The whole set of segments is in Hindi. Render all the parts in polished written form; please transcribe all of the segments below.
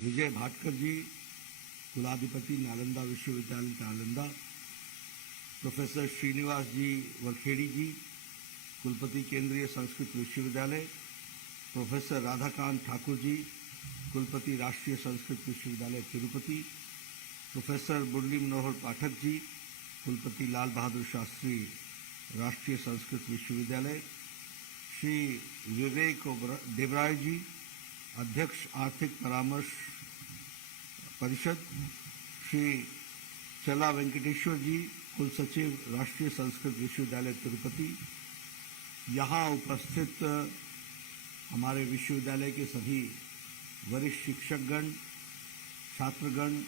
विजय भाटकर जी, कुलाधिपति नालंदा विश्वविद्यालय नालंदा, प्रोफेसर श्रीनिवास जी वरखेड़ी जी, कुलपति केंद्रीय संस्कृत विश्वविद्यालय, प्रोफेसर राधाकांत ठाकुर जी, कुलपति राष्ट्रीय संस्कृत विश्वविद्यालय तिरुपति, प्रोफेसर मुरली मनोहर पाठक जी, कुलपति लाल बहादुर शास्त्री राष्ट्रीय संस्कृत विश्वविद्यालय, श्री विवेक देवराय जी, अध्यक्ष आर्थिक परामर्श परिषद, श्री चला वेंकटेश्वर जी, कुल सचिव राष्ट्रीय संस्कृत विश्वविद्यालय तिरुपति, यहाँ उपस्थित हमारे विश्वविद्यालय के सभी वरिष्ठ शिक्षकगण, छात्रगण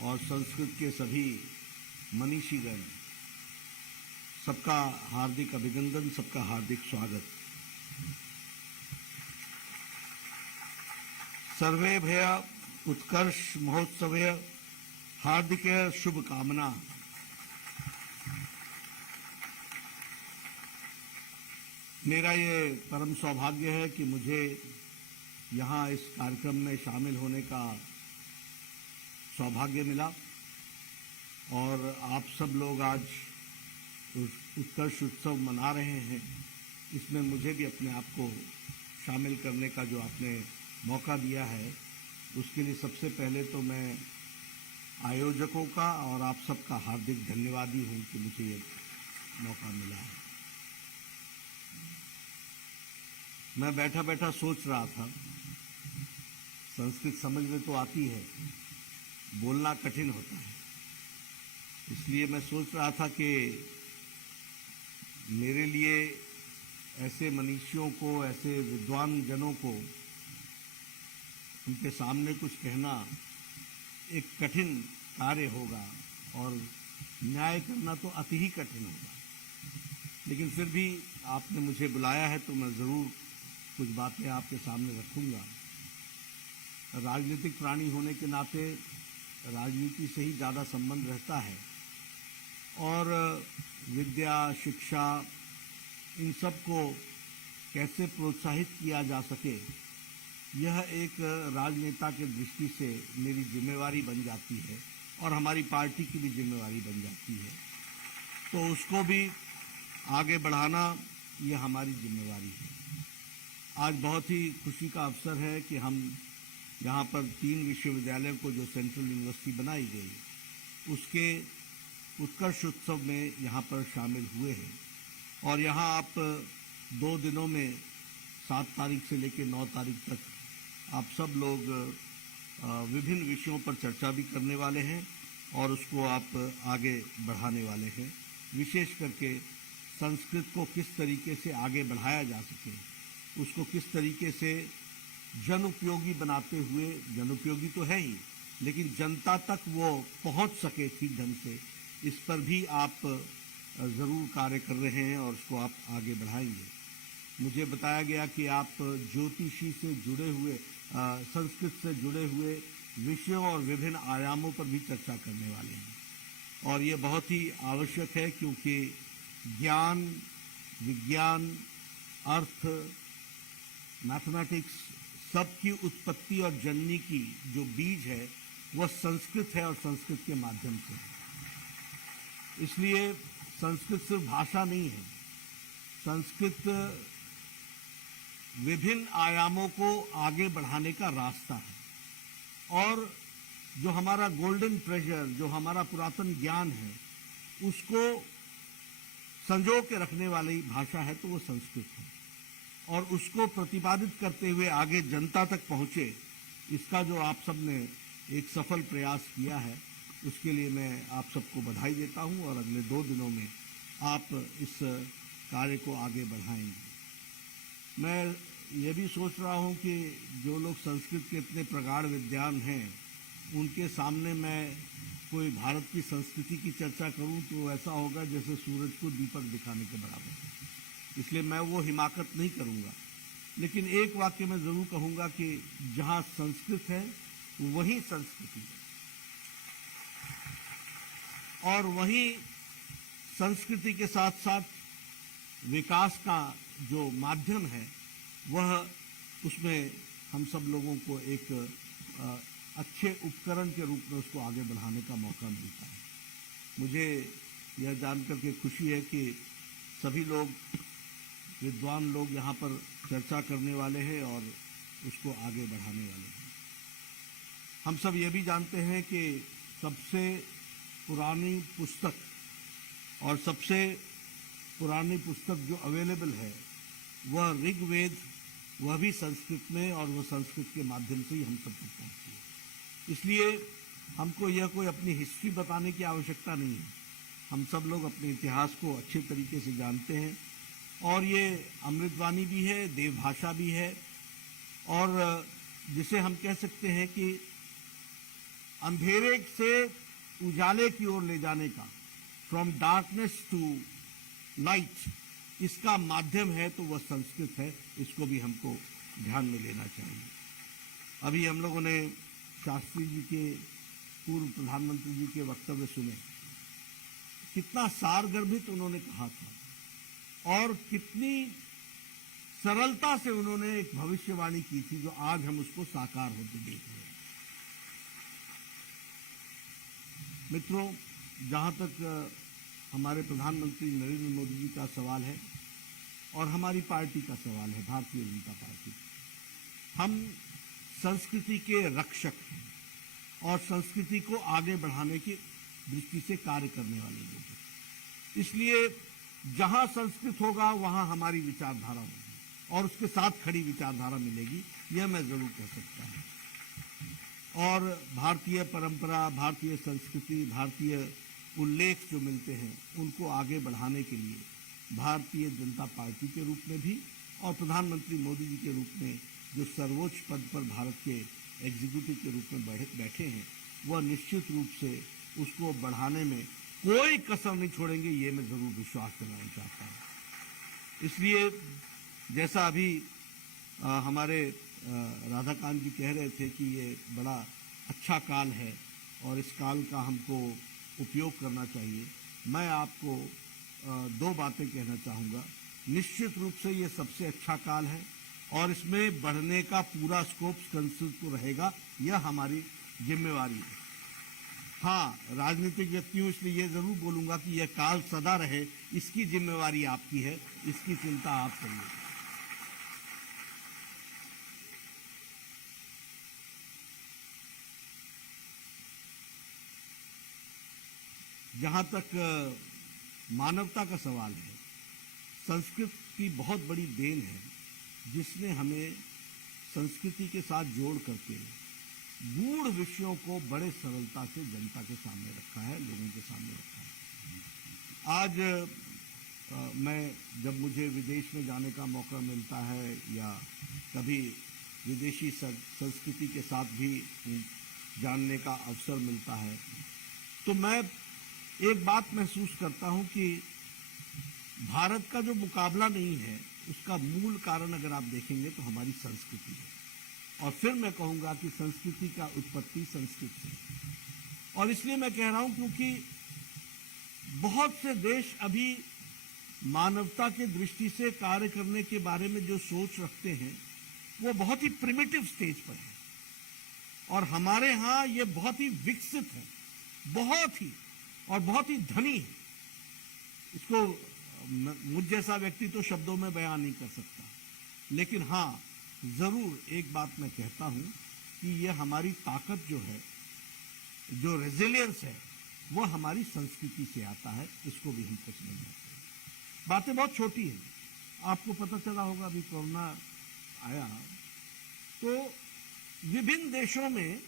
और संस्कृत के सभी मनीषीगण, सबका हार्दिक अभिनंदन, सबका हार्दिक स्वागत। सर्वेभ्य उत्कर्ष महोत्सवे हार्दिक शुभकामना। मेरा ये परम सौभाग्य है कि मुझे यहाँ इस कार्यक्रम में शामिल होने का सौभाग्य मिला और आप सब लोग आज उत्कर्ष उत्सव मना रहे हैं। इसमें मुझे भी अपने आप को शामिल करने का जो आपने मौका दिया है, उसके लिए सबसे पहले तो मैं आयोजकों का और आप सबका हार्दिक धन्यवादी हूँ कि मुझे ये मौका मिला है। मैं बैठा बैठा सोच रहा था, संस्कृत समझ में तो आती है, बोलना कठिन होता है। इसलिए मैं सोच रहा था कि मेरे लिए ऐसे मनीषियों को, ऐसे विद्वान जनों को उनके सामने कुछ कहना एक कठिन कार्य होगा और न्याय करना तो अति ही कठिन होगा। लेकिन फिर भी आपने मुझे बुलाया है तो मैं ज़रूर कुछ बातें आपके सामने रखूंगा। राजनीतिक प्राणी होने के नाते राजनीति से ही ज़्यादा संबंध रहता है और विद्या, शिक्षा, इन सब को कैसे प्रोत्साहित किया जा सके, यह एक राजनेता के दृष्टि से मेरी जिम्मेवारी बन जाती है और हमारी पार्टी की भी जिम्मेवारी बन जाती है। तो उसको भी आगे बढ़ाना यह हमारी जिम्मेवारी है। आज बहुत ही खुशी का अवसर है कि हम यहाँ पर 3 विश्वविद्यालयों को जो सेंट्रल यूनिवर्सिटी बनाई गई, उसके उत्कर्ष उत्सव में यहाँ पर शामिल हुए हैं। और यहाँ आप 2 दिनों में 7 तारीख से लेकर 9 तारीख तक आप सब लोग विभिन्न विषयों पर चर्चा भी करने वाले हैं और उसको आप आगे बढ़ाने वाले हैं। विशेष करके संस्कृत को किस तरीके से आगे बढ़ाया जा सके, उसको किस तरीके से जन उपयोगी बनाते हुए, जन उपयोगी तो है ही, लेकिन जनता तक वो पहुंच सके ठीक ढंग से, इस पर भी आप ज़रूर कार्य कर रहे हैं और उसको आप आगे बढ़ाएंगे। मुझे बताया गया कि आप ज्योतिषी से जुड़े हुए, संस्कृत से जुड़े हुए विषयों और विभिन्न आयामों पर भी चर्चा करने वाले हैं और ये बहुत ही आवश्यक है, क्योंकि ज्ञान, विज्ञान, अर्थ, मैथमेटिक्स, सबकी उत्पत्ति और जननी की जो बीज है वह संस्कृत है और संस्कृत के माध्यम से है। इसलिए संस्कृत सिर्फ भाषा नहीं है, संस्कृत विभिन्न आयामों को आगे बढ़ाने का रास्ता है और जो हमारा गोल्डन ट्रेजर, जो हमारा पुरातन ज्ञान है, उसको संजो के रखने वाली भाषा है तो वो संस्कृत है और उसको प्रतिपादित करते हुए आगे जनता तक पहुंचे, इसका जो आप सब ने एक सफल प्रयास किया है, उसके लिए मैं आप सबको बधाई देता हूं और अगले 2 दिनों में आप इस कार्य को आगे बढ़ाएंगे। मैं ये भी सोच रहा हूँ कि जो लोग संस्कृत के इतने प्रगाढ़ विद्वान हैं, उनके सामने मैं कोई भारत की संस्कृति की चर्चा करूँ तो ऐसा होगा जैसे सूरज को दीपक दिखाने के बराबर। इसलिए मैं वो हिमाकत नहीं करूँगा, लेकिन एक वाक्य में ज़रूर कहूँगा कि जहाँ संस्कृत है वहीं संस्कृति है और वहीं संस्कृति के साथ साथ विकास का जो माध्यम है वह, उसमें हम सब लोगों को एक अच्छे उपकरण के रूप में उसको आगे बढ़ाने का मौका मिलता है। मुझे यह जानकर के खुशी है कि सभी लोग, विद्वान लोग यहाँ पर चर्चा करने वाले हैं और उसको आगे बढ़ाने वाले हैं। हम सब ये भी जानते हैं कि सबसे पुरानी पुस्तक और सबसे पुरानी पुस्तक जो अवेलेबल है वह ऋग्वेद, वह भी संस्कृत में, और वह संस्कृत के माध्यम से ही हम सब तक पहुँचती है। इसलिए हमको यह कोई अपनी हिस्ट्री बताने की आवश्यकता नहीं है। हम सब लोग अपने इतिहास को अच्छे तरीके से जानते हैं और ये अमृतवाणी भी है, देवभाषा भी है, और जिसे हम कह सकते हैं कि अंधेरे से उजाले की ओर ले जाने का, फ्रॉम डार्कनेस टू लाइट, इसका माध्यम है तो वह संस्कृत है। इसको भी हमको ध्यान में लेना चाहिए। अभी हम लोगों ने शास्त्री जी के, पूर्व प्रधानमंत्री जी के वक्तव्य सुने, कितना सारगर्भित उन्होंने कहा था और कितनी सरलता से उन्होंने एक भविष्यवाणी की थी जो आज हम उसको साकार होते देख रहे हैं। मित्रों, जहां तक हमारे प्रधानमंत्री नरेंद्र मोदी जी का सवाल है और हमारी पार्टी का सवाल है, भारतीय जनता पार्टी, हम संस्कृति के रक्षक हैं और संस्कृति को आगे बढ़ाने की दृष्टि से कार्य करने वाले लोग हैं। इसलिए जहां संस्कृत होगा वहां हमारी विचारधारा होगी और उसके साथ खड़ी विचारधारा मिलेगी, यह मैं जरूर कह सकता हूं। और भारतीय परंपरा, भारतीय संस्कृति, भारतीय उल्लेख जो मिलते हैं उनको आगे बढ़ाने के लिए भारतीय जनता पार्टी के रूप में भी और प्रधानमंत्री मोदी जी के रूप में जो सर्वोच्च पद पर भारत के एग्जीक्यूटिव के रूप में बैठे हैं, वह निश्चित रूप से उसको बढ़ाने में कोई कसर नहीं छोड़ेंगे, ये मैं जरूर विश्वास दिलाना चाहता हूँ। इसलिए जैसा अभी हमारे राधाकांत जी कह रहे थे कि ये बड़ा अच्छा काल है और इस काल का हमको उपयोग करना चाहिए, मैं आपको दो बातें कहना चाहूँगा। निश्चित रूप से ये सबसे अच्छा काल है और इसमें बढ़ने का पूरा स्कोप संस्कृत को रहेगा, यह हमारी जिम्मेवारी है। हाँ, राजनीतिक व्यक्ति हूँ इसलिए ये जरूर बोलूँगा कि यह काल सदा रहे, इसकी जिम्मेवारी आपकी है, इसकी चिंता आप करिए। जहाँ तक मानवता का सवाल है, संस्कृत की बहुत बड़ी देन है जिसने हमें संस्कृति के साथ जोड़ करके गूढ़ विषयों को बड़े सरलता से जनता के सामने रखा है, लोगों के सामने रखा है। आज मैं जब मुझे विदेश में जाने का मौका मिलता है या कभी विदेशी संस्कृति के साथ भी जानने का अवसर मिलता है, तो मैं एक बात महसूस करता हूं कि भारत का जो मुकाबला नहीं है उसका मूल कारण अगर आप देखेंगे तो हमारी संस्कृति है। और फिर मैं कहूंगा कि संस्कृति का उत्पत्ति संस्कृत से। और इसलिए मैं कह रहा हूं क्योंकि बहुत से देश अभी मानवता के दृष्टि से कार्य करने के बारे में जो सोच रखते हैं वो बहुत ही प्रिमिटिव स्टेज पर है और हमारे यहाँ ये बहुत ही विकसित है, बहुत ही और बहुत ही धनी है। इसको मुझ जैसा व्यक्ति तो शब्दों में बयान नहीं कर सकता, लेकिन हाँ जरूर एक बात मैं कहता हूं कि यह हमारी ताकत जो है, जो रेजिलियंस है, वह हमारी संस्कृति से आता है। इसको भी हम कुछ नहीं जानते। बातें बहुत छोटी हैं। आपको पता चला होगा अभी कोरोना आया तो विभिन्न देशों में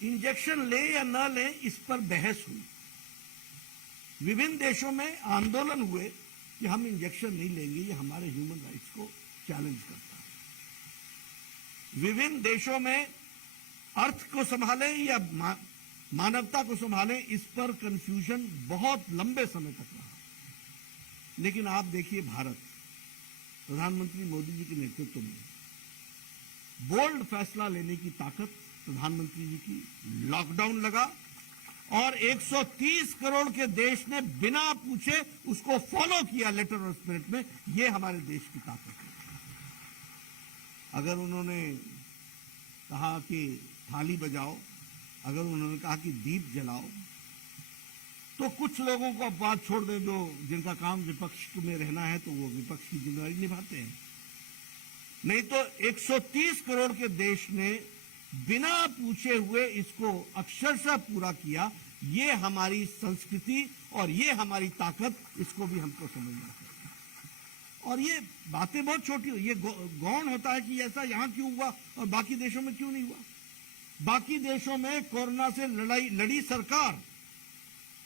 इंजेक्शन ले या न ले इस पर बहस हुई। विभिन्न देशों में आंदोलन हुए कि हम इंजेक्शन नहीं लेंगे, ये हमारे ह्यूमन राइट्स को चैलेंज करता है। विभिन्न देशों में अर्थ को संभालें या मानवता को संभालें, इस पर कंफ्यूजन बहुत लंबे समय तक रहा। लेकिन आप देखिए भारत, प्रधानमंत्री मोदी जी के नेतृत्व में बोल्ड फैसला लेने की ताकत प्रधानमंत्री जी की, लॉकडाउन लगा और 130 करोड़ के देश ने बिना पूछे उसको फॉलो किया लेटर और स्पिरिट में। ये हमारे देश की ताकत है। अगर उन्होंने कहा कि थाली बजाओ, अगर उन्होंने कहा कि दीप जलाओ, तो कुछ लोगों को अब बात छोड़ दे, जो जिनका काम विपक्ष में रहना है तो वो विपक्ष की जिम्मेदारी निभाते हैं। नहीं तो 130 करोड़ के देश ने बिना पूछे हुए इसको अक्षरशः पूरा किया। ये हमारी संस्कृति और ये हमारी ताकत, इसको भी हमको समझना चाहिए। और ये बातें बहुत छोटी, ये गौण होता है कि ऐसा यहां क्यों हुआ और बाकी देशों में क्यों नहीं हुआ। बाकी देशों में कोरोना से लड़ी सरकार,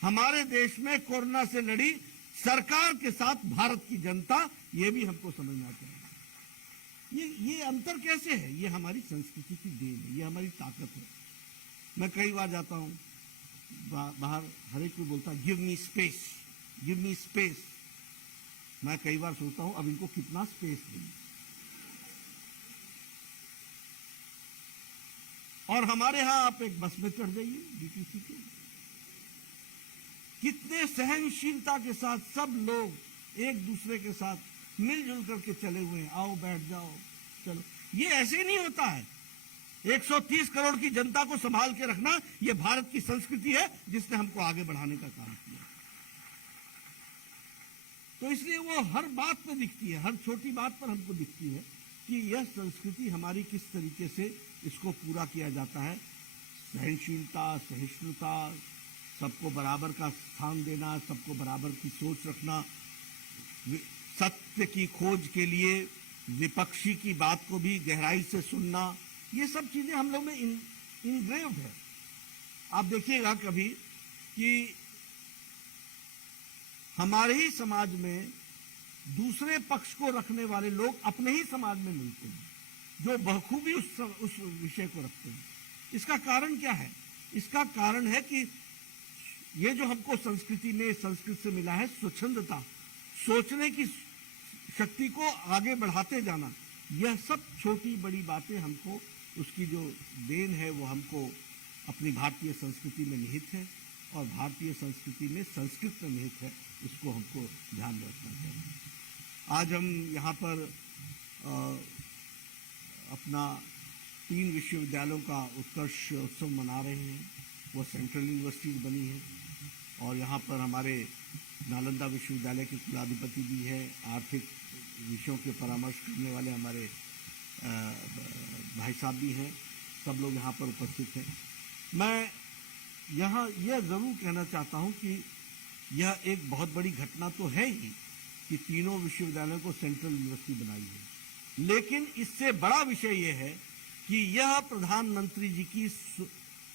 हमारे देश में कोरोना से लड़ी सरकार के साथ भारत की जनता। ये भी हमको समझना चाहिए। ये अंतर कैसे है? ये हमारी संस्कृति की देन है, ये हमारी ताकत है। मैं कई बार जाता हूं बाहर, हर एक को बोलता give me space, give me space. मैं कई बार सोचता हूं अब इनको कितना स्पेस दें। और हमारे यहां आप एक बस में चढ़ जाइए डीटीसी के, कितने सहनशीलता के साथ सब लोग एक दूसरे के साथ मिलजुल करके चले हुए हैं। आओ बैठ जाओ, चलो। ये ऐसे नहीं होता है। 130 करोड़ की जनता को संभाल के रखना, ये भारत की संस्कृति है जिसने हमको आगे बढ़ाने का काम किया। तो इसलिए वो हर बात पर दिखती है, हर छोटी बात पर हमको दिखती है कि यह संस्कृति हमारी किस तरीके से इसको पूरा किया जाता है। सहनशीलता, सहिष्णुता, सबको बराबर का स्थान देना, सबको बराबर की सोच रखना, सत्य की खोज के लिए विपक्षी की बात को भी गहराई से सुनना, ये सब चीजें हम लोग में इनग्रेव्ड है। आप देखिएगा कभी कि हमारे ही समाज में दूसरे पक्ष को रखने वाले लोग अपने ही समाज में मिलते हैं जो बखूबी उस विषय को रखते हैं। इसका कारण क्या है? इसका कारण है कि ये जो हमको संस्कृति में, संस्कृत से मिला है स्वच्छंदता, सोचने की शक्ति को आगे बढ़ाते जाना, यह सब छोटी बड़ी बातें हमको, उसकी जो देन है वो हमको अपनी भारतीय संस्कृति में निहित है और भारतीय संस्कृति में संस्कृत में निहित है। इसको हमको ध्यान में रखना चाहिए। आज हम यहाँ पर अपना 3 विश्वविद्यालयों का उत्कर्ष उत्सव मना रहे हैं। वो सेंट्रल यूनिवर्सिटीज बनी है और यहाँ पर हमारे नालंदा विश्वविद्यालय के कुलाधिपति भी है, आर्थिक विषयों के परामर्श करने वाले हमारे भाई साहब भी हैं, सब लोग यहाँ पर उपस्थित हैं। मैं यहाँ यह जरूर कहना चाहता हूँ कि यह एक बहुत बड़ी घटना तो है ही कि तीनों विश्वविद्यालयों को सेंट्रल यूनिवर्सिटी बनाई है, लेकिन इससे बड़ा विषय यह है कि यह प्रधानमंत्री जी की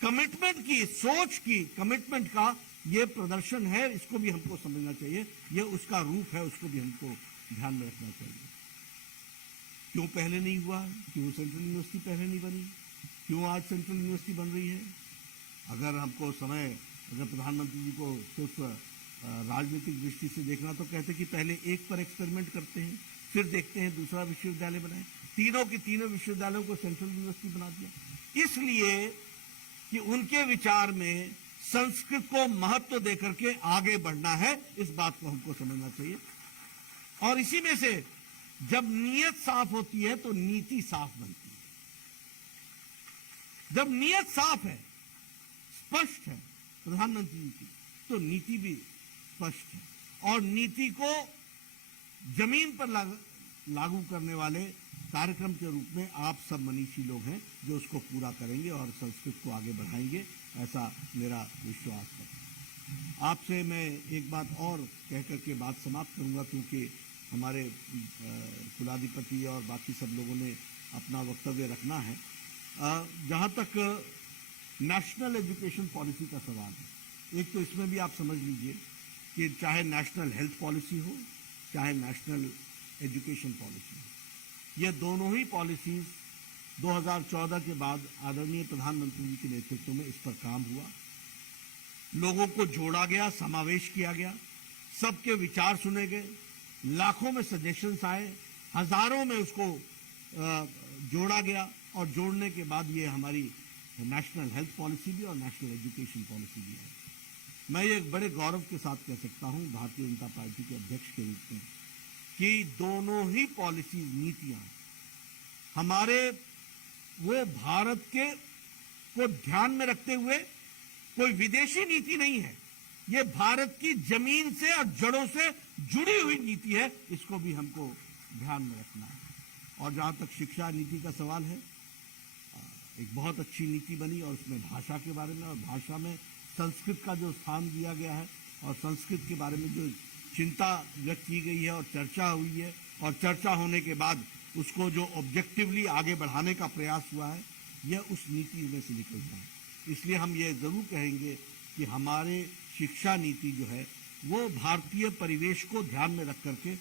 कमिटमेंट की, सोच की, कमिटमेंट का ये प्रदर्शन है। इसको भी हमको समझना चाहिए, ये उसका रूप है, उसको भी हमको ध्यान में रखना चाहिए। क्यों पहले नहीं हुआ? क्यों सेंट्रल यूनिवर्सिटी पहले नहीं बनी? क्यों आज सेंट्रल यूनिवर्सिटी बन रही है? अगर हमको समय, अगर प्रधानमंत्री जी को सिर्फ राजनीतिक दृष्टि से देखना तो कहते कि पहले एक पर एक्सपेरिमेंट करते हैं, फिर देखते हैं दूसरा विश्वविद्यालय बनाए। तीनों के तीनों विश्वविद्यालयों को सेंट्रल यूनिवर्सिटी बना दिया, इसलिए कि उनके विचार में संस्कृत को महत्व देकर के आगे बढ़ना है। इस बात को हमको समझना चाहिए। और इसी में से जब नीयत साफ होती है तो नीति साफ बनती है। जब नीयत साफ है, स्पष्ट है प्रधानमंत्री जी की, तो नीति भी स्पष्ट है। और नीति को जमीन पर लागू करने वाले कार्यक्रम के रूप में आप सब मनीषी लोग हैं जो उसको पूरा करेंगे और संस्कृत को आगे बढ़ाएंगे, ऐसा मेरा विश्वास है। आपसे मैं एक बात और कह करके बात समाप्त करूंगा, क्योंकि हमारे कुलाधिपति और बाकी सब लोगों ने अपना वक्तव्य रखना है। जहाँ तक नेशनल एजुकेशन पॉलिसी का सवाल है, एक तो इसमें भी आप समझ लीजिए कि चाहे नेशनल हेल्थ पॉलिसी हो, चाहे नेशनल एजुकेशन पॉलिसी हो, ये दोनों ही पॉलिसीज 2014 के बाद आदरणीय प्रधानमंत्री जी के नेतृत्व में इस पर काम हुआ। लोगों को जोड़ा गया, समावेश किया गया, सबके विचार सुने गए, लाखों में सजेशंस आए, हजारों में उसको जोड़ा गया और जोड़ने के बाद ये हमारी नेशनल हेल्थ पॉलिसी भी और नेशनल एजुकेशन पॉलिसी भी है। मैं ये बड़े गौरव के साथ कह सकता हूं भारतीय जनता पार्टी के अध्यक्ष के रूप में कि दोनों ही पॉलिसीज, नीतियां हमारे वो भारत के को ध्यान में रखते हुए कोई विदेशी नीति नहीं है, ये भारत की जमीन से और जड़ों से जुड़ी हुई नीति है, इसको भी हमको ध्यान में रखना है। और जहां तक शिक्षा नीति का सवाल है, एक बहुत अच्छी नीति बनी और उसमें भाषा के बारे में और भाषा में संस्कृत का जो स्थान दिया गया है और संस्कृत के बारे में जो चिंता व्यक्त की गई है और चर्चा हुई है और चर्चा होने के बाद उसको जो ऑब्जेक्टिवली आगे बढ़ाने का प्रयास हुआ है, यह उस नीति में से निकलता है। इसलिए हम ये जरूर कहेंगे कि हमारे शिक्षा नीति जो है वो भारतीय परिवेश को ध्यान में रख करके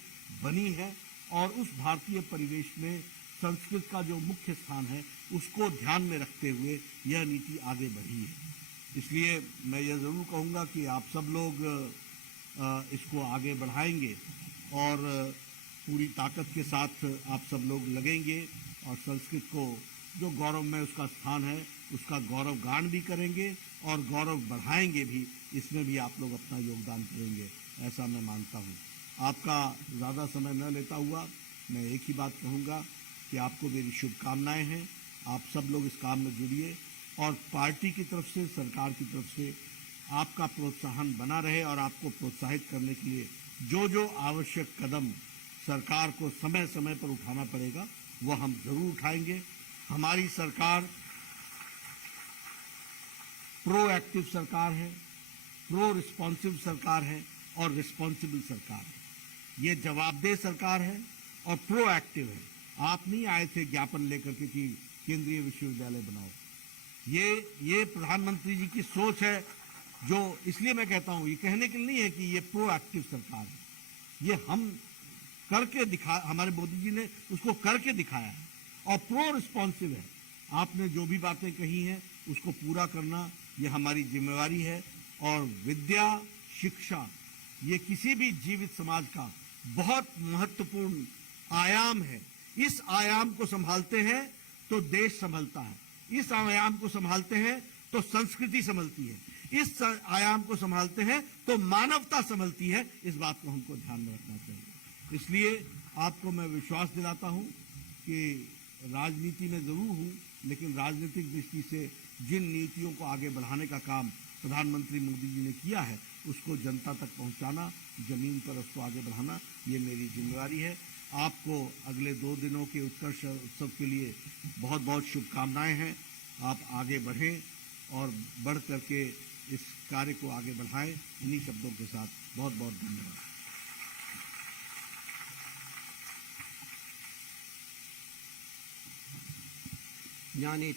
बनी है और उस भारतीय परिवेश में संस्कृत का जो मुख्य स्थान है उसको ध्यान में रखते हुए यह नीति आगे बढ़ी है। इसलिए मैं यह जरूर कहूँगा कि आप सब लोग इसको आगे बढ़ाएंगे और पूरी ताकत के साथ आप सब लोग लगेंगे और संस्कृत को जो गौरव में उसका स्थान है उसका गौरव गान भी करेंगे और गौरव बढ़ाएंगे भी, इसमें भी आप लोग अपना योगदान करेंगे, ऐसा मैं मानता हूँ। आपका ज़्यादा समय न लेता हुआ मैं एक ही बात कहूँगा कि आपको मेरी शुभकामनाएं हैं। आप सब लोग इस काम में जुड़िए और पार्टी की तरफ से, सरकार की तरफ से आपका प्रोत्साहन बना रहे और आपको प्रोत्साहित करने के लिए जो जो आवश्यक कदम सरकार को समय समय पर उठाना पड़ेगा वो हम जरूर उठाएंगे। हमारी सरकार प्रोएक्टिव सरकार है, प्रो रिस्पॉन्सिव सरकार है और रिस्पॉन्सिबल सरकार है। ये जवाबदेह सरकार है और प्रोएक्टिव है। आप नहीं आए थे ज्ञापन लेकर के कि केंद्रीय विश्वविद्यालय बनाओ, ये प्रधानमंत्री जी की सोच है, जो इसलिए मैं कहता हूं, ये कहने के लिए नहीं है कि ये प्रोएक्टिव सरकार है, ये हम करके दिखा, हमारे मोदी जी ने उसको करके दिखाया है और प्रो रिस्पॉन्सिव है। आपने जो भी बातें कही हैं उसको पूरा करना ये हमारी जिम्मेवारी है और विद्या शिक्षा ये किसी भी जीवित समाज का बहुत महत्वपूर्ण आयाम है। इस आयाम को संभालते हैं तो देश संभलता है, इस आयाम को संभालते हैं तो संस्कृति संभलती है, इस आयाम को संभालते हैं तो मानवता संभलती है। इस बात को हमको ध्यान में रखना चाहिए। इसलिए आपको मैं विश्वास दिलाता हूं कि राजनीति में जरूर हूं, लेकिन राजनीतिक दृष्टि से जिन नीतियों को आगे बढ़ाने का काम प्रधानमंत्री मोदी जी ने किया है उसको जनता तक पहुंचाना, जमीन पर उसको आगे बढ़ाना, ये मेरी जिम्मेवारी है। आपको अगले 2 दिनों के उत्कर्ष उत्सव के लिए बहुत बहुत शुभकामनाएं हैं। आप आगे बढ़ें और बढ़ करके इस कार्य को आगे बढ़ाएं। इन्हीं शब्दों के साथ बहुत बहुत धन्यवाद। ज्ञानी